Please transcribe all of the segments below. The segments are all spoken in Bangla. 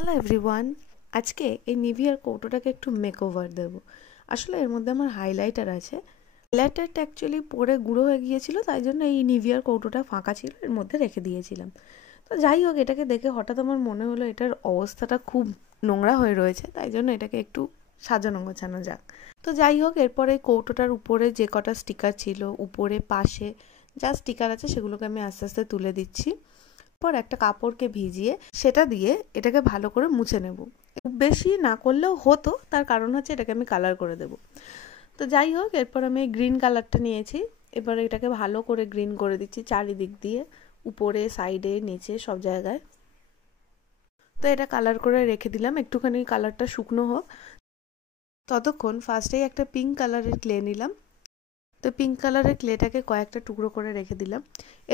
হ্যালো এভরিওয়ান, আজকে এই নিভিয়ার কৌটোটাকে একটু মেকওভার দেব। আসলে এর মধ্যে আমার হাইলাইটার আছে। হাইলাইটারটা অ্যাকচুয়ালি পরে গুঁড়ো হয়ে গিয়েছিল, তাই জন্য এই নিভিয়ার কৌটোটা ফাঁকা ছিল, এর মধ্যে রেখে দিয়েছিলাম। তো যাই হোক, এটাকে দেখে হঠাৎ আমার মনে হলো এটার অবস্থাটা খুব নোংরা হয়ে রয়েছে, তাই জন্য এটাকে একটু সাজানো গোছানো যাক। তো যাই হোক, এরপরে কৌটোটার উপরে যে কটা স্টিকার ছিল, উপরে পাশে যা স্টিকার আছে সেগুলোকে আমি আস্তে আস্তে তুলে দিচ্ছি। পর একটা কাপড়কে ভিজিয়ে সেটা দিয়ে এটাকে ভালো করে মুছে নেব। খুব বেশি না করলেও হতো, তার কারণ হচ্ছে এটাকে আমি কালার করে দেব। তো যাই হোক, এরপর আমি গ্রিন কালারটা নিয়েছি। এবার এটাকে ভালো করে গ্রিন করে দিচ্ছি চারিদিক দিয়ে, উপরে সাইডে নিচে সব জায়গায়। তো এটা কালার করে রেখে দিলাম, একটুখানি কালারটা শুকনো হোক। ততক্ষণ ফার্স্টেই একটা পিঙ্ক কালারের ক্লে নিলাম। তো পিঙ্ক কালারের ক্লেটাকে কয়েকটা টুকরো করে রেখে দিলাম।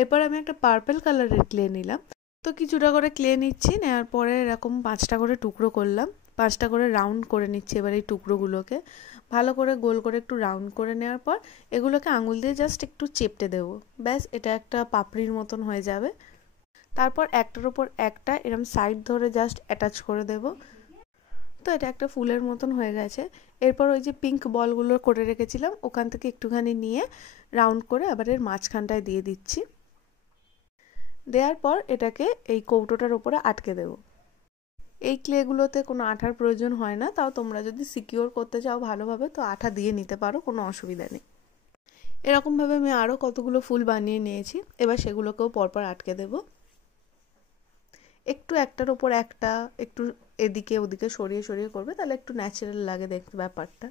এরপর আমি একটা পার্পল কালারের ক্লে নিলাম। তো কিছুটা করে ক্লে নিচ্ছি, নেওয়ার পরে এরকম 5টা করে টুকরো করলাম, 5টা করে রাউন্ড করে নিচ্ছি। এবার এই টুকরোগুলোকে ভালো করে গোল করে একটু রাউন্ড করে নেওয়ার পর এগুলোকে আঙুল দিয়ে জাস্ট একটু চেপটে দেবো। ব্যাস, এটা একটা পাপড়ির মতন হয়ে যাবে। তারপর একটার ওপর একটা এরম সাইড ধরে জাস্ট অ্যাটাচ করে দেবো। তো এটা একটা ফুলের মতন হয়ে গেছে। এরপর ওই যে পিঙ্ক বলগুলো করে রেখেছিলাম, ওখান থেকে একটুখানি নিয়ে রাউন্ড করে আবার এর মাঝখানটায় দিয়ে দিচ্ছি। দেওয়ার পর এটাকে এই কৌটোটার ওপরে আটকে দেব। এই ক্লেগুলোতে কোনো আঠার প্রয়োজন হয় না, তাও তোমরা যদি সিকিওর করতে চাও ভালোভাবে তো আঠা দিয়ে নিতে পারো, কোনো অসুবিধা নেই। এরকমভাবে আমি আরও কতগুলো ফুল বানিয়ে নিয়েছি। এবার সেগুলোকেও পরপর আটকে দেব। একটু একটার ওপর একটা একটু এদিকে ওদিকে সরিয়ে সরিয়ে করবে, তাহলে একটু ন্যাচারাল লাগে দেখতে ব্যাপারটা।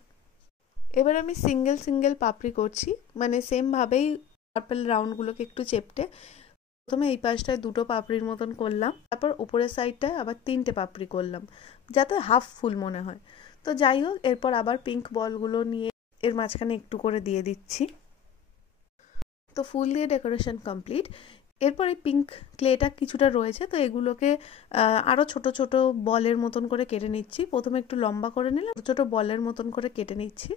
এবার আমি সিঙ্গেল সিঙ্গেল পাপড়ি করছি, মানে সেমভাবেই পার্পল রাউন্ডগুলোকে একটু চেপটে প্রথমে এই পাশটায় 2টো পাপড়ির মতন করলাম, তারপর উপরের সাইডটায় আবার 3টে পাপড়ি করলাম, যাতে হাফ ফুল মনে হয়। তো যাই হোক, এরপর আবার পিঙ্ক বলগুলো নিয়ে এর মাঝখানে একটু করে দিয়ে দিচ্ছি। তো ফুল দিয়ে ডেকোরেশন কমপ্লিট। এরপর এই পিঙ্ক ক্লেটা কিছুটা রয়েছে, তো এগুলোকে আরও ছোট ছোট বলের মতন করে কেটে নিচ্ছি। প্রথমে একটু লম্বা করে নিলাম, ছোট ছোট বলের মতন করে কেটে নিচ্ছি।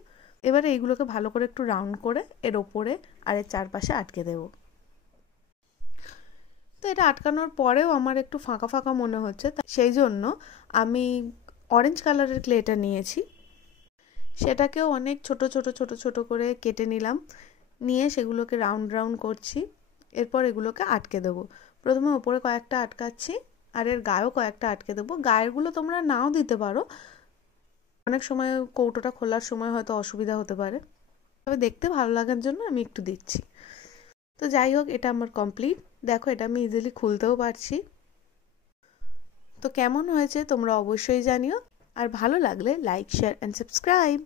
এবারে এইগুলোকে ভালো করে একটু রাউন্ড করে এর ওপরে আর এর চারপাশে আটকে দেব। তো এটা আটকানোর পরেও আমার একটু ফাঁকা ফাঁকা মনে হচ্ছে, সেই জন্য আমি অরেঞ্জ কালারের ক্লেটা নিয়েছি। সেটাকেও অনেক ছোট ছোট ছোট ছোট করে কেটে নিলাম, নিয়ে সেগুলোকে রাউন্ড রাউন্ড করছি। এরপর এগুলোকে আটকে দেবো। প্রথমে ওপরে কয়েকটা আটকাচ্ছি, আর এর গায়েও কয়েকটা আটকে দেবো। গায়েরগুলো তোমরা নাও দিতে পারো, অনেক সময় কৌটোটা খোলার সময় হয়তো অসুবিধা হতে পারে, তবে দেখতে ভালো লাগার জন্য আমি একটু দিচ্ছি। তো যাই হোক, এটা আমার কমপ্লিট। দেখো, এটা আমি ইজিলি খুলতেও পারছি। তো কেমন হয়েছে তোমরা অবশ্যই জানিও, আর ভালো লাগলে লাইক, শেয়ার অ্যান্ড সাবস্ক্রাইব।